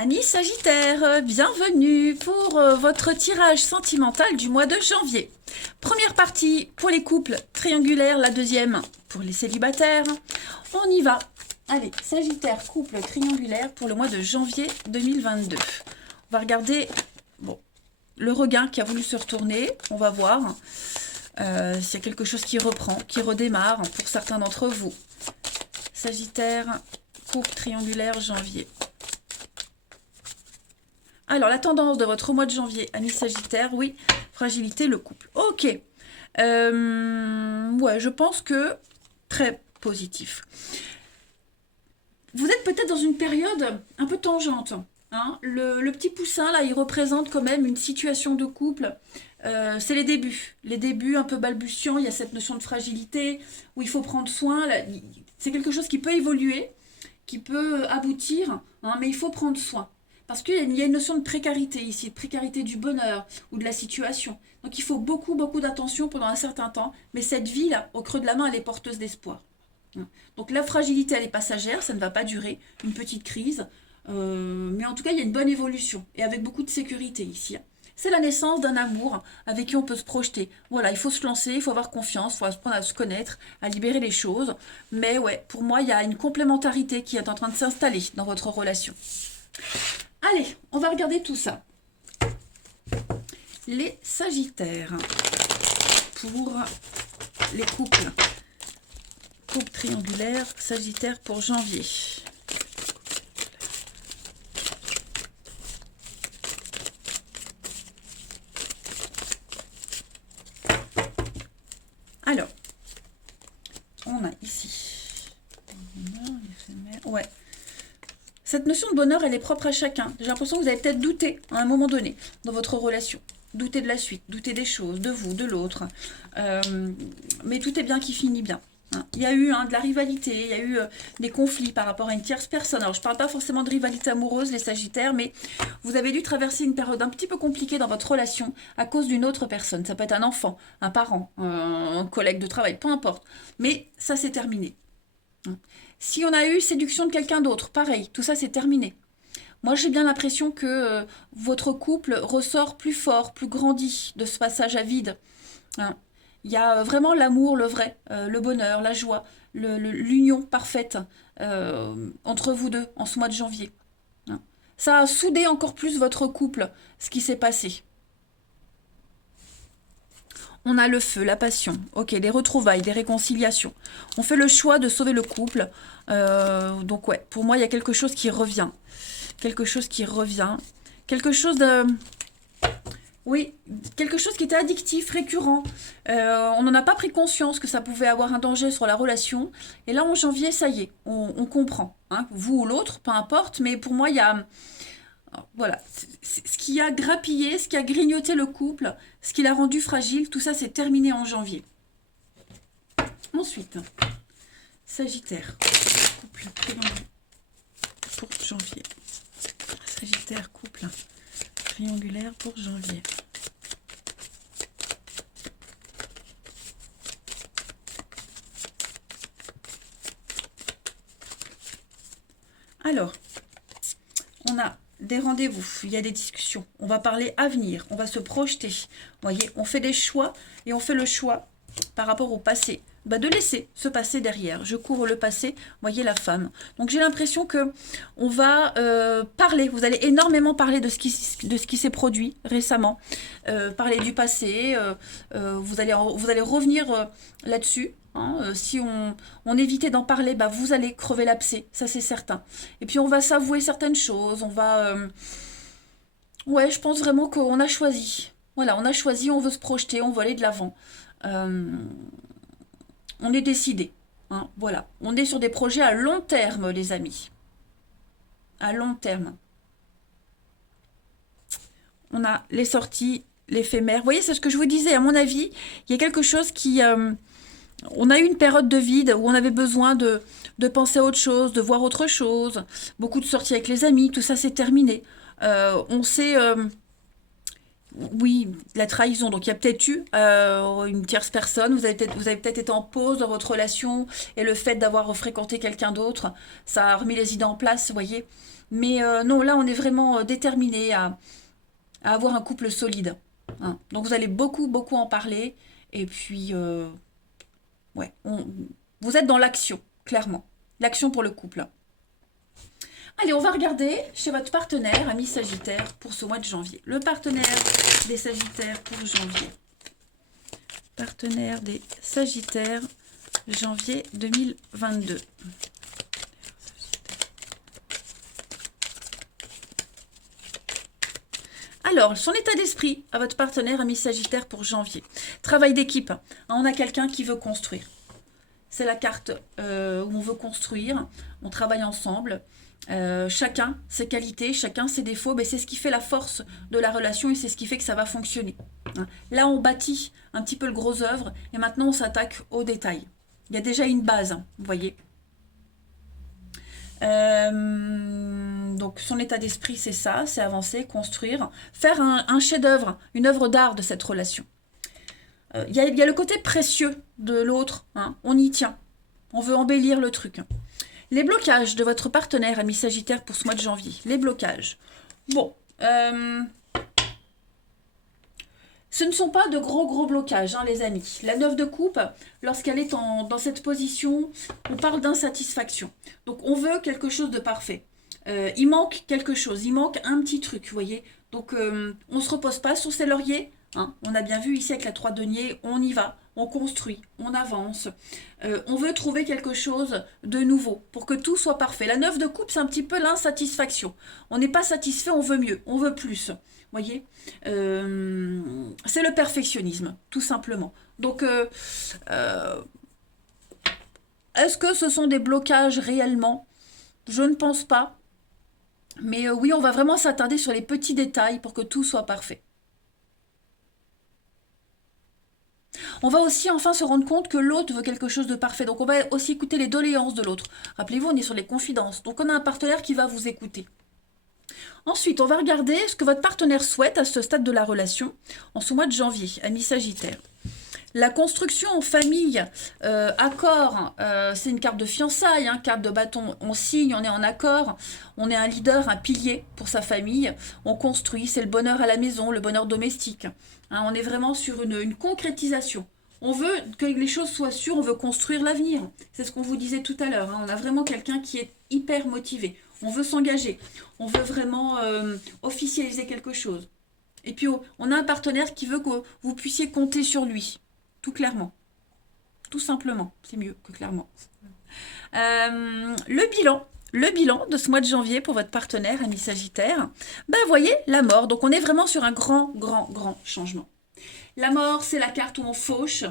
Amis Sagittaire, bienvenue pour votre tirage sentimental du mois de janvier. Première partie pour les couples triangulaires, la deuxième pour les célibataires. On y va. Allez, Sagittaire, couple triangulaire pour le mois de janvier 2022. On va regarder le regain qui a voulu se retourner. On va voir s'il y a quelque chose qui reprend, qui redémarre pour certains d'entre vous. Sagittaire, couple triangulaire, janvier. Alors, la tendance de votre mois de janvier, amis Sagittaire, oui, fragilité, le couple. Ok. Ouais, je pense que très positif. Vous êtes peut-être dans une période un peu tangente. Hein. Le petit poussin, là, il représente quand même une situation de couple. C'est les débuts. Les débuts un peu balbutiants, il y a cette notion de fragilité, où il faut prendre soin. C'est quelque chose qui peut évoluer, qui peut aboutir, hein, mais il faut prendre soin. Parce qu'il y a une notion de précarité ici, de précarité du bonheur ou de la situation. Donc il faut beaucoup, beaucoup d'attention pendant un certain temps. Mais cette vie, là, au creux de la main, elle est porteuse d'espoir. Donc la fragilité, elle est passagère, ça ne va pas durer, une petite crise. Mais en tout cas, il y a une bonne évolution et avec beaucoup de sécurité ici. C'est la naissance d'un amour avec qui on peut se projeter. Voilà, il faut se lancer, il faut avoir confiance, il faut apprendre à se connaître, à libérer les choses. Mais ouais, pour moi, il y a une complémentarité qui est en train de s'installer dans votre relation. Allez, on va regarder tout ça. Les Sagittaires pour les couples. Couple triangulaire, Sagittaire pour janvier. Alors, on a ici. Ouais. Cette notion de bonheur, elle est propre à chacun. J'ai l'impression que vous avez peut-être douté à un moment donné dans votre relation. Douter de la suite, douter des choses, de vous, de l'autre. Mais tout est bien qui finit bien. Hein. Il y a eu de la rivalité, il y a eu des conflits par rapport à une tierce personne. Alors, je ne parle pas forcément de rivalité amoureuse, les Sagittaires, mais vous avez dû traverser une période un petit peu compliquée dans votre relation à cause d'une autre personne. Ça peut être un enfant, un parent, un collègue de travail, peu importe. Mais ça, c'est terminé. Si on a eu séduction de quelqu'un d'autre, pareil, tout ça c'est terminé. Moi j'ai bien l'impression que votre couple ressort plus fort, plus grandi de ce passage à vide. Hein. Il y a vraiment l'amour, le vrai, le bonheur, la joie, l'union parfaite entre vous deux en ce mois de janvier. Hein. Ça a soudé encore plus votre couple, ce qui s'est passé. On a le feu, la passion, ok, des retrouvailles, des réconciliations. On fait le choix de sauver le couple. Donc ouais, pour moi, il y a quelque chose qui revient. Quelque chose qui revient. Quelque chose de... Oui, quelque chose qui était addictif, récurrent. On n'en a pas pris conscience que ça pouvait avoir un danger sur la relation. Et là, en janvier, ça y est, on comprend. Hein, vous ou l'autre, peu importe. Mais pour moi, il y a... Voilà, ce qui a grappillé, ce qui a grignoté le couple, ce qui l'a rendu fragile, tout ça c'est terminé en janvier. Ensuite, Sagittaire, couple triangulaire pour janvier. Sagittaire, couple triangulaire pour janvier. Alors, on a des rendez-vous, il y a des discussions, on va parler avenir, on va se projeter. Vous voyez, on fait des choix et on fait le choix par rapport au passé. De laisser ce passé derrière. Je cours le passé, voyez la femme. Donc j'ai l'impression que on va parler, vous allez énormément parler de ce qui s'est produit récemment. Parler du passé, vous allez revenir là-dessus. Hein, si on évitait d'en parler, vous allez crever l'abcès, ça c'est certain. Et puis on va s'avouer certaines choses, on va... Ouais, je pense vraiment qu'on a choisi. Voilà, on a choisi, on veut se projeter, on veut aller de l'avant. On est décidé. Hein, voilà, on est sur des projets à long terme, les amis. À long terme. On a les sorties, l'éphémère. Vous voyez, c'est ce que je vous disais, à mon avis, il y a quelque chose qui... on a eu une période de vide où on avait besoin de penser à autre chose, de voir autre chose. Beaucoup de sorties avec les amis, tout ça c'est terminé. On s'est oui, la trahison. Donc il y a peut-être eu une tierce personne. Vous avez peut-être été en pause dans votre relation et le fait d'avoir fréquenté quelqu'un d'autre, ça a remis les idées en place, vous voyez. Mais non, là on est vraiment déterminé à avoir un couple solide, hein. Donc vous allez beaucoup, beaucoup en parler. Et puis, ouais, vous êtes dans l'action, clairement. L'action pour le couple. Allez, on va regarder chez votre partenaire, ami Sagittaire, pour ce mois de janvier. Le partenaire des Sagittaires pour janvier. Partenaire des Sagittaires, janvier 2022. Alors, son état d'esprit à votre partenaire, ami Sagittaire, pour janvier. Travail d'équipe. On a quelqu'un qui veut construire. C'est la carte où on veut construire. On travaille ensemble. Chacun ses qualités, chacun ses défauts, mais c'est ce qui fait la force de la relation et c'est ce qui fait que ça va fonctionner. Là, on bâtit un petit peu le gros œuvre et maintenant on s'attaque aux détails. Il y a déjà une base, vous voyez. Donc son état d'esprit, c'est ça, c'est avancer, construire, faire un chef-d'œuvre, une œuvre d'art de cette relation. Il y a le côté précieux de l'autre, hein, on y tient, on veut embellir le truc. Les blocages de votre partenaire, ami Sagittaire, pour ce mois de janvier. Les blocages. Bon. Ce ne sont pas de gros blocages, hein, les amis. La 9 de coupe, lorsqu'elle est dans cette position, on parle d'insatisfaction. Donc, on veut quelque chose de parfait. Il manque quelque chose, il manque un petit truc, vous voyez. Donc, on ne se repose pas sur ses lauriers. Hein. On a bien vu ici avec la 3 de denier, on y va, on construit, on avance. On veut trouver quelque chose de nouveau pour que tout soit parfait. La 9 de coupe, c'est un petit peu l'insatisfaction. On n'est pas satisfait, on veut mieux, on veut plus. Vous voyez, c'est le perfectionnisme, tout simplement. Donc, est-ce que ce sont des blocages réellement? Je ne pense pas. Mais oui, on va vraiment s'attarder sur les petits détails pour que tout soit parfait. On va aussi enfin se rendre compte que l'autre veut quelque chose de parfait. Donc on va aussi écouter les doléances de l'autre. Rappelez-vous, on est sur les confidences. Donc on a un partenaire qui va vous écouter. Ensuite, on va regarder ce que votre partenaire souhaite à ce stade de la relation en ce mois de janvier, ami Sagittaire. La construction en famille, accord, c'est une carte de fiançailles, hein, carte de bâton, on signe, on est en accord, on est un leader, un pilier pour sa famille, on construit, c'est le bonheur à la maison, le bonheur domestique. Hein, on est vraiment sur une concrétisation. On veut que les choses soient sûres, on veut construire l'avenir. C'est ce qu'on vous disait tout à l'heure, hein, on a vraiment quelqu'un qui est hyper motivé. On veut s'engager, on veut vraiment officialiser quelque chose. Et puis on a un partenaire qui veut que vous puissiez compter sur lui. Tout clairement. Tout simplement. C'est mieux que clairement. Le bilan de ce mois de janvier pour votre partenaire, ami Sagittaire, ben voyez, la mort. Donc on est vraiment sur un grand changement. La mort, c'est la carte où on fauche,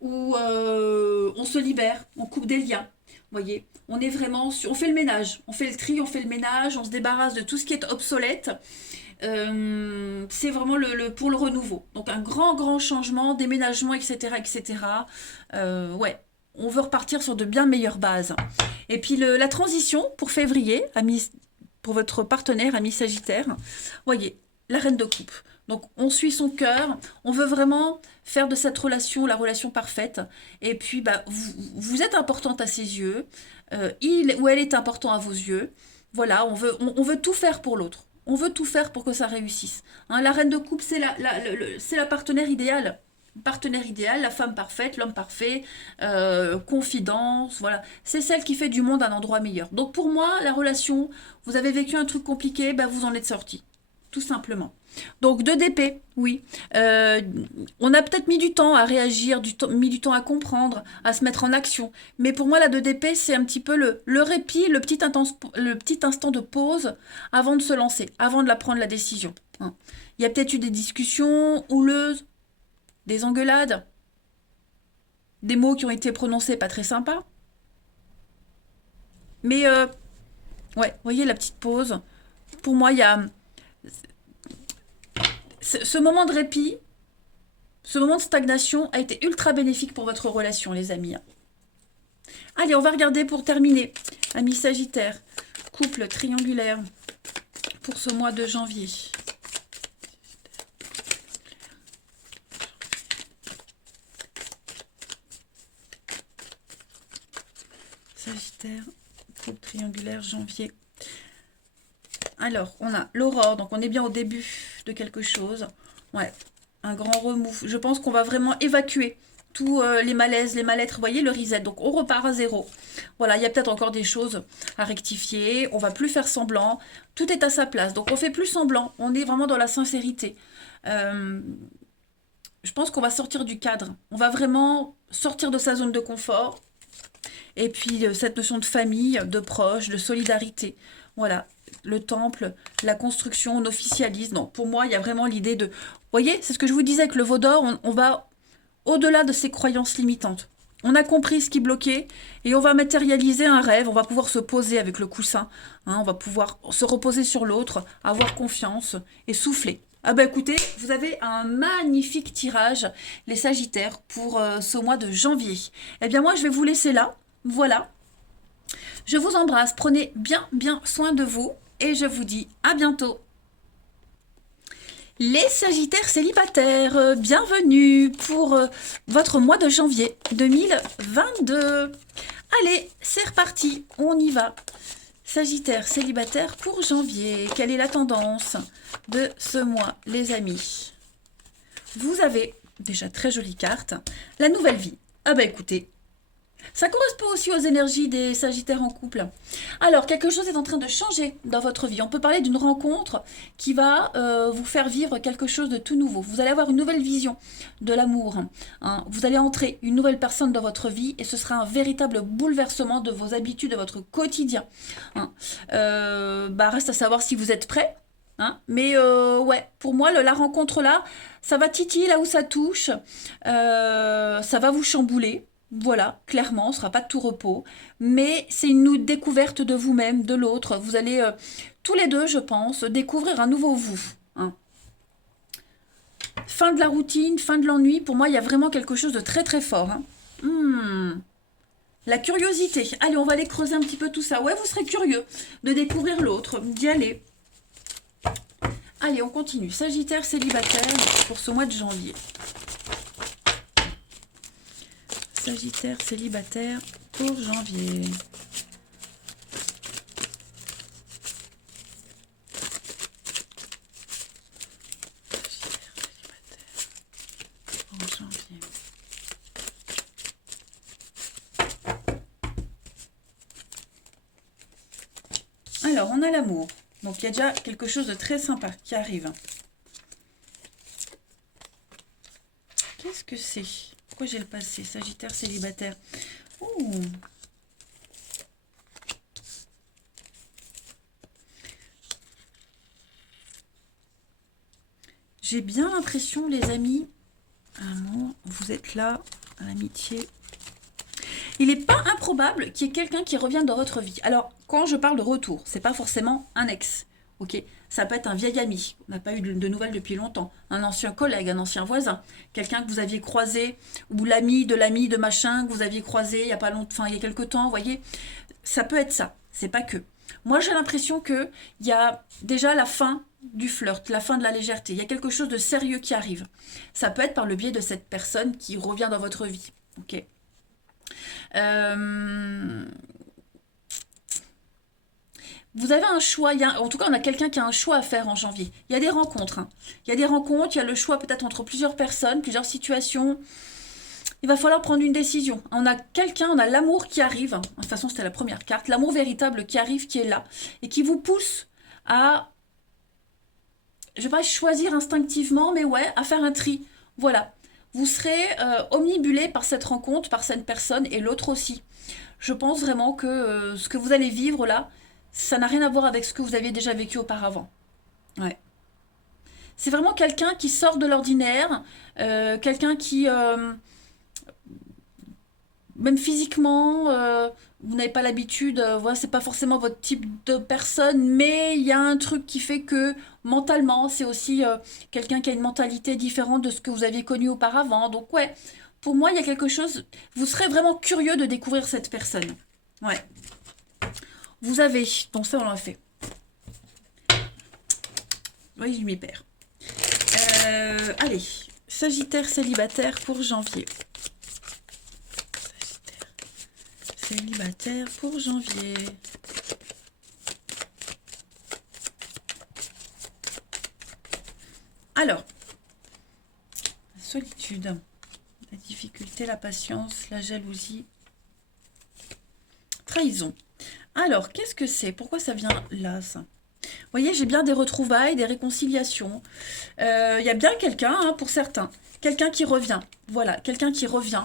où on se libère, on coupe des liens. Voyez, on est vraiment sur, on fait le ménage, on fait le tri, on fait le ménage, on se débarrasse de tout ce qui est obsolète. C'est vraiment pour le renouveau. Donc un grand changement, déménagement, etc. Ouais, on veut repartir sur de bien meilleures bases. Et puis la transition pour février, pour votre partenaire, ami Sagittaire, voyez, la reine de coupe. Donc on suit son cœur, on veut vraiment faire de cette relation la relation parfaite. Et puis bah, vous êtes importante à ses yeux, il ou elle est important à vos yeux. Voilà, on veut tout faire pour l'autre. On veut tout faire pour que ça réussisse. Hein, la reine de coupe, c'est la partenaire idéale. Partenaire idéal, la femme parfaite, l'homme parfait, confidence, voilà. C'est celle qui fait du monde un endroit meilleur. Donc pour moi, la relation, vous avez vécu un truc compliqué, ben vous en êtes sorti. Tout simplement. Donc 2 d'épée, oui. On a peut-être mis du temps à réagir, mis du temps à comprendre, à se mettre en action. Mais pour moi, la 2 d'épée, c'est un petit peu le répit, le petit instant de pause avant de se lancer, avant de prendre la décision. Hein. Il y a peut-être eu des discussions houleuses, des engueulades, des mots qui ont été prononcés pas très sympas. Mais, ouais, vous voyez la petite pause. Pour moi, il y a ce moment de répit, ce moment de stagnation a été ultra bénéfique pour votre relation, les amis. Allez, on va regarder pour terminer. Ami Sagittaire, couple triangulaire pour ce mois de janvier. célibataire, couple triangulaire, janvier. Alors, on a l'aurore, donc on est bien au début de quelque chose. Ouais, un grand remous. Je pense qu'on va vraiment évacuer tous les malaises, les mal-être. Vous voyez, le reset. Donc, on repart à zéro. Voilà, il y a peut-être encore des choses à rectifier. On va plus faire semblant. Tout est à sa place. Donc, on fait plus semblant. On est vraiment dans la sincérité. Je pense qu'on va sortir du cadre. On va vraiment sortir de sa zone de confort. Et puis, cette notion de famille, de proche, de solidarité. Voilà, le temple, la construction, on officialise. Non, pour moi, il y a vraiment l'idée de... Vous voyez, c'est ce que je vous disais avec le veau d'or, on va au-delà de ces croyances limitantes. On a compris ce qui bloquait et on va matérialiser un rêve, on va pouvoir se poser avec le coussin, hein, on va pouvoir se reposer sur l'autre, avoir confiance et souffler. Ah bah écoutez, vous avez un magnifique tirage, les Sagittaires, pour ce mois de janvier. Eh bien moi, je vais vous laisser là. Voilà. Je vous embrasse, prenez bien soin de vous et je vous dis à bientôt. Les Sagittaires célibataires, bienvenue pour votre mois de janvier 2022. Allez, c'est reparti, on y va. Sagittaire célibataire pour janvier, quelle est la tendance de ce mois, les amis? Vous avez, déjà très jolie carte, la nouvelle vie. Ah bah écoutez, ça correspond aussi aux énergies des Sagittaires en couple. Alors, quelque chose est en train de changer dans votre vie. On peut parler d'une rencontre qui va vous faire vivre quelque chose de tout nouveau. Vous allez avoir une nouvelle vision de l'amour. Hein. Vous allez entrer une nouvelle personne dans votre vie et ce sera un véritable bouleversement de vos habitudes, de votre quotidien. Hein. Reste à savoir si vous êtes prêts. Hein, mais ouais, pour moi, la rencontre là, ça va titiller là où ça touche. Ça va vous chambouler. Voilà, clairement, ce ne sera pas de tout repos, mais c'est une découverte de vous-même, de l'autre. Vous allez, tous les deux, je pense, découvrir un nouveau vous. Hein. Fin de la routine, fin de l'ennui, pour moi, il y a vraiment quelque chose de très très fort. Hein. La curiosité. Allez, on va aller creuser un petit peu tout ça. Ouais, vous serez curieux de découvrir l'autre, d'y aller. Allez, on continue. Sagittaire célibataire pour ce mois de janvier. Sagittaire célibataire pour janvier. Sagittaire célibataire pour janvier. Alors, on a l'amour. Donc, il y a déjà quelque chose de très sympa qui arrive. Qu'est-ce que c'est? Pourquoi j'ai le passé? Sagittaire célibataire. Ouh. J'ai bien l'impression, les amis, amour, vous êtes là, à l'amitié. Il n'est pas improbable qu'il y ait quelqu'un qui revienne dans votre vie. Alors, quand je parle de retour, c'est pas forcément un ex. Ok, ça peut être un vieil ami, on n'a pas eu de nouvelles depuis longtemps, un ancien collègue, un ancien voisin, quelqu'un que vous aviez croisé, ou l'ami de machin que vous aviez croisé il y a pas longtemps, enfin il y a quelques temps, vous voyez, ça peut être ça, c'est pas que. Moi j'ai l'impression que il y a déjà la fin du flirt, la fin de la légèreté, il y a quelque chose de sérieux qui arrive. Ça peut être par le biais de cette personne qui revient dans votre vie, ok. Vous avez un choix, en tout cas on a quelqu'un qui a un choix à faire en janvier. Il y a des rencontres. Hein. Il y a des rencontres, il y a le choix peut-être entre plusieurs personnes, plusieurs situations. Il va falloir prendre une décision. On a quelqu'un, on a l'amour qui arrive. De toute façon c'était la première carte. L'amour véritable qui arrive, qui est là. Et qui vous pousse à, je ne vais pas choisir instinctivement, mais ouais, à faire un tri. Voilà. Vous serez omnibulé par cette rencontre, par cette personne et l'autre aussi. Je pense vraiment que ce que vous allez vivre là, ça n'a rien à voir avec ce que vous aviez déjà vécu auparavant. Ouais. C'est vraiment quelqu'un qui sort de l'ordinaire, quelqu'un qui, même physiquement, vous n'avez pas l'habitude, voilà, c'est pas forcément votre type de personne, mais il y a un truc qui fait que mentalement, c'est aussi quelqu'un qui a une mentalité différente de ce que vous aviez connu auparavant. Donc ouais, pour moi, il y a quelque chose, vous serez vraiment curieux de découvrir cette personne. Ouais. Vous avez, donc ça on l'a fait. Oui, je m'y perds. Allez, Sagittaire célibataire pour janvier. célibataire pour janvier. Alors, la solitude, la difficulté, la patience, la jalousie, trahison. Alors, qu'est-ce que c'est? Pourquoi ça vient là, ça? Vous voyez, j'ai bien des retrouvailles, des réconciliations. Il y a bien quelqu'un, hein, pour certains. Quelqu'un qui revient. Voilà, quelqu'un qui revient.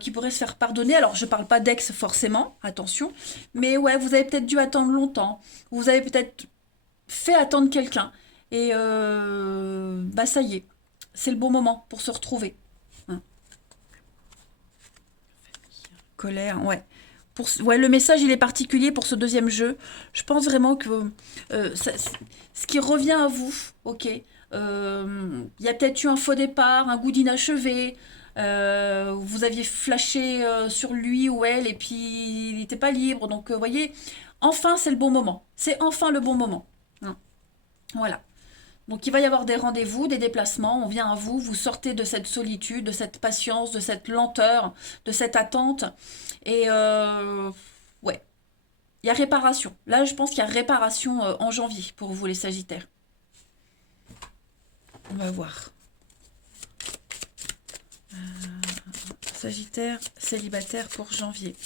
Qui pourrait se faire pardonner. Alors, je parle pas d'ex forcément, attention. Mais ouais, vous avez peut-être dû attendre longtemps. Vous avez peut-être fait attendre quelqu'un. Et bah ça y est. C'est le bon moment pour se retrouver. Hein. Colère, ouais. Ouais, le message, il est particulier pour ce deuxième jeu. Je pense vraiment que ce qui revient à vous, ok, il y a peut-être eu un faux départ, un goût d'inachevé, vous aviez flashé sur lui ou elle et puis il n'était pas libre. Donc, vous voyez, enfin, c'est le bon moment. C'est enfin le bon moment. Hein. Voilà. Donc il va y avoir des rendez-vous, des déplacements, on vient à vous, vous sortez de cette solitude, de cette patience, de cette lenteur, de cette attente. Et ouais, il y a réparation. Là, je pense qu'il y a réparation en janvier pour vous les Sagittaires. On va voir. Sagittaire, célibataire pour janvier.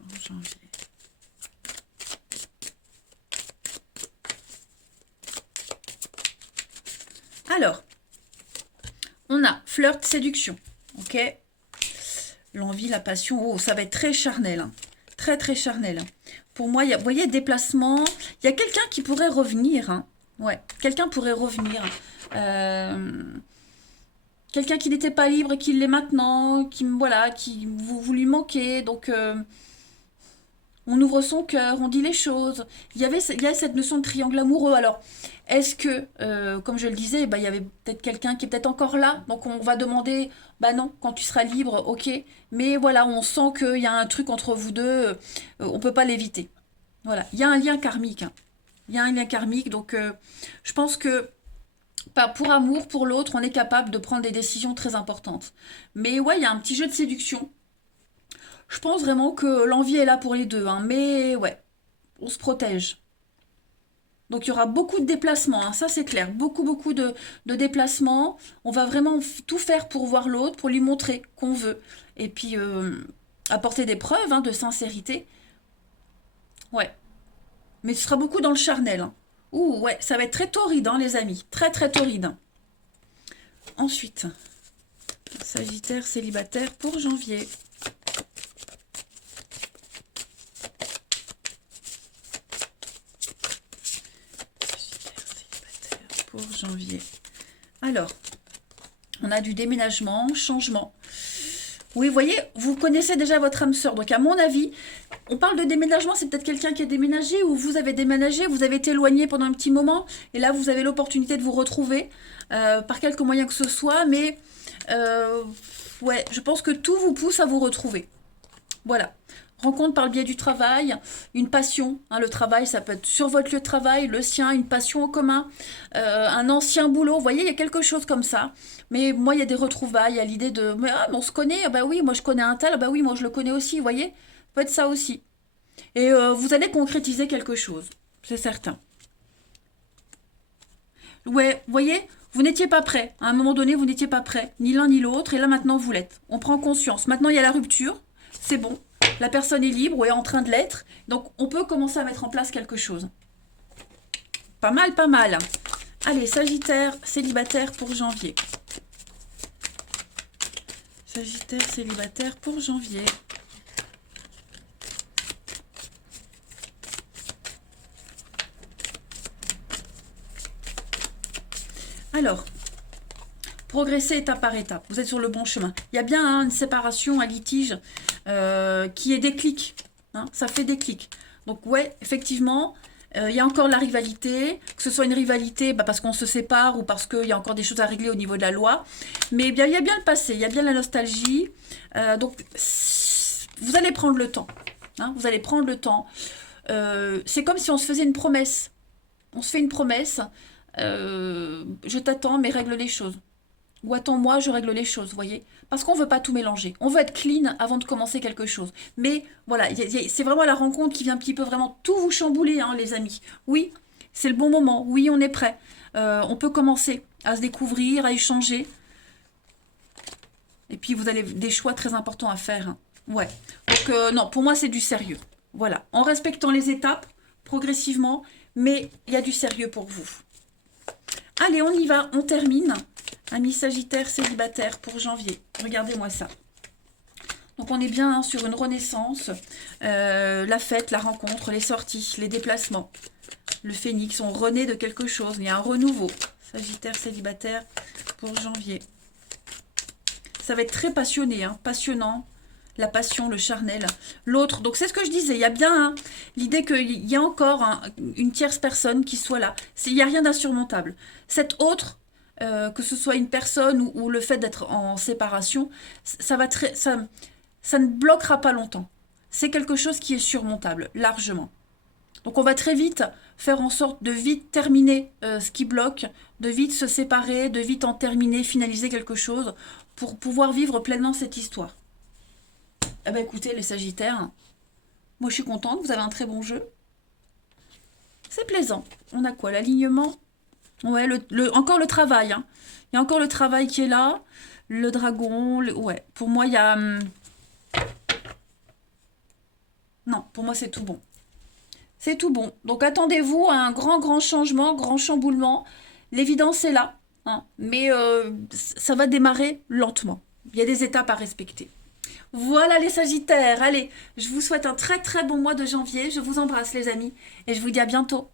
En janvier. Alors, on a flirt, séduction, ok. L'envie, la passion, oh, ça va être très charnel, hein. Très très charnel. Pour moi, vous voyez, déplacement, il y a quelqu'un qui pourrait revenir, hein. Ouais, quelqu'un pourrait revenir. Quelqu'un qui n'était pas libre et qui l'est maintenant, qui, voilà, qui vous lui manquez, donc on ouvre son cœur, on dit les choses. Il y a cette notion de triangle amoureux. Alors, est-ce que, comme je le disais, bah, il y avait peut-être quelqu'un qui est peut-être encore là, donc on va demander, bah non, quand tu seras libre, ok. Mais voilà, on sent qu'il y a un truc entre vous deux, on peut pas l'éviter. Voilà, il y a un lien karmique. Hein. Il y a un lien karmique, donc je pense que pour amour, pour l'autre, on est capable de prendre des décisions très importantes. Mais ouais, il y a un petit jeu de séduction. Je pense vraiment que l'envie est là pour les deux, hein, mais ouais, on se protège. Donc il y aura beaucoup de déplacements, hein, ça c'est clair, beaucoup de déplacements. On va vraiment tout faire pour voir l'autre, pour lui montrer qu'on veut. Et puis apporter des preuves, hein, de sincérité. Ouais, mais ce sera beaucoup dans le charnel. Hein. Ouh, ouais, ça va être très torride, hein, les amis, très très torride. Ensuite, Sagittaire célibataire pour janvier. Pour janvier. Alors, on a du déménagement, changement. Oui, vous voyez, vous connaissez déjà votre âme sœur. Donc, à mon avis, on parle de déménagement, c'est peut-être quelqu'un qui a déménagé ou vous avez déménagé, vous avez été éloigné pendant un petit moment et là, vous avez l'opportunité de vous retrouver par quelque moyen que ce soit. Mais, ouais, je pense que tout vous pousse à vous retrouver. Voilà. Rencontre par le biais du travail, une passion. Hein, le travail, ça peut être sur votre lieu de travail, le sien, une passion en commun, un ancien boulot. Vous voyez, il y a quelque chose comme ça. Mais moi, il y a des retrouvailles, il y a l'idée de mais, ah, mais on se connaît, ah, bah oui, moi je connais un tel, ah, bah oui, moi je le connais aussi, vous voyez. Ça peut être ça aussi. Et vous allez concrétiser quelque chose, c'est certain. Ouais, vous voyez, vous n'étiez pas prêt. À un moment donné, vous n'étiez pas prêt, ni l'un ni l'autre, et là maintenant vous l'êtes. On prend conscience. Maintenant, il y a la rupture, c'est bon. La personne est libre ou est en train de l'être. Donc, on peut commencer à mettre en place quelque chose. Pas mal, pas mal. Allez, Sagittaire, célibataire pour janvier. Sagittaire, célibataire pour janvier. Alors, progresser étape par étape. Vous êtes sur le bon chemin. Il y a bien hein, une séparation, un litige qui est déclic. Hein, ça fait déclic. Donc ouais, effectivement, il y a encore la rivalité, que ce soit une rivalité bah, parce qu'on se sépare ou parce qu'il y a encore des choses à régler au niveau de la loi. Mais bien, il y a bien le passé, il y a bien la nostalgie. Donc vous allez prendre le temps. Hein, vous allez prendre le temps. C'est comme si on se faisait une promesse. On se fait une promesse. Je t'attends, mais règle les choses. ou attends-moi, je règle les choses, vous voyez? Parce qu'on veut pas tout mélanger. On veut être clean avant de commencer quelque chose. Mais voilà, c'est vraiment la rencontre qui vient un petit peu vraiment tout vous chambouler, hein, les amis. Oui, c'est le bon moment. Oui, on est prêt. On peut commencer à se découvrir, à échanger. Et puis, vous avez des choix très importants à faire, hein. Ouais. Donc, non, pour moi, c'est du sérieux. Voilà. En respectant les étapes, progressivement, mais il y a du sérieux pour vous. Allez, on y va, on termine. Amis Sagittaire célibataire pour janvier. Regardez-moi ça. Donc on est bien, hein, sur une renaissance. La fête, la rencontre, les sorties, les déplacements. Le phénix, on renaît de quelque chose. Il y a un renouveau. Sagittaire célibataire pour janvier. Ça va être très passionné, hein, passionnant. La passion, le charnel. L'autre, donc c'est ce que je disais, il y a bien, hein, l'idée qu'il y a encore, hein, une tierce personne qui soit là. Il n'y a rien d'insurmontable. Cette autre, que ce soit une personne ou le fait d'être en séparation, ça ne bloquera pas longtemps. C'est quelque chose qui est surmontable, largement. Donc on va très vite faire en sorte de vite terminer ce qui bloque, de vite se séparer, de vite en terminer, finaliser quelque chose pour pouvoir vivre pleinement cette histoire. Eh ben écoutez les Sagittaires, moi je suis contente, vous avez un très bon jeu. C'est plaisant. On a quoi? L'alignement? Ouais, encore le travail, hein. Il y a encore le travail qui est là. Le dragon, ouais. Pour moi, il y a... Non, pour moi, c'est tout bon. C'est tout bon. Donc, attendez-vous à un grand changement, grand chamboulement. L'évidence est là, hein. Mais ça va démarrer lentement. Il y a des étapes à respecter. Voilà les Sagittaires. Allez, je vous souhaite un très bon mois de janvier. Je vous embrasse les amis. Et je vous dis à bientôt.